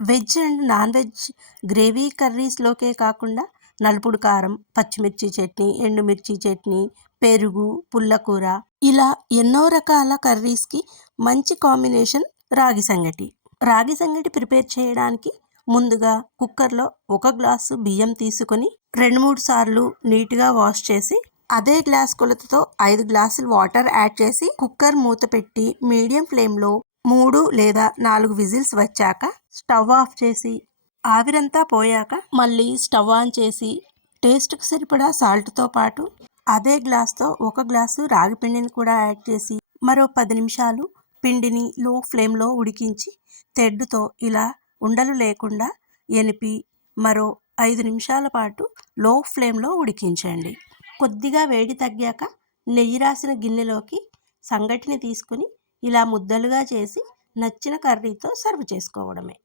Veg and non veg gravy కర్రీస్లోకే కాకుండా నలుపుడు కారం పచ్చిమిర్చి చట్నీ ఎండుమిర్చి చట్నీ పెరుగు పుల్లకూర ఇలా ఎన్నో రకాల కర్రీస్కి మంచి కాంబినేషన్ రాగి సంగటి. రాగి సంగటి ప్రిపేర్ చేయడానికి ముందుగా కుక్కర్లో ఒక గ్లాసు బియ్యం తీసుకొని రెండు మూడు సార్లు నీట్గా వాష్ చేసి అదే గ్లాస్ కొలతతో ఐదు గ్లాసులు వాటర్ యాడ్ చేసి కుక్కర్ మూత పెట్టి మీడియం ఫ్లేమ్లో మూడు లేదా నాలుగు విజిల్స్ వచ్చాక స్టవ్ ఆఫ్ చేసి ఆవిరంతా పోయాక మళ్ళీ స్టవ్ ఆన్ చేసి టేస్ట్కి సరిపడా సాల్ట్తో పాటు అదే గ్లాస్తో ఒక గ్లాసు రాగి పిండిని కూడా యాడ్ చేసి మరో పది నిమిషాలు పిండిని లో ఫ్లేమ్లో ఉడికించి తెడ్డుతో ఇలా ఉండలు లేకుండా ఎనిపి మరో ఐదు నిమిషాల పాటు లో ఫ్లేమ్లో ఉడికించండి. కొద్దిగా వేడి తగ్గాక నెయ్యి రాసిన గిన్నెలోకి సంగటిని తీసుకుని ఇలా ముద్దలుగా చేసి నచ్చిన కర్రీతో సర్వ్ చేసుకోవడమే.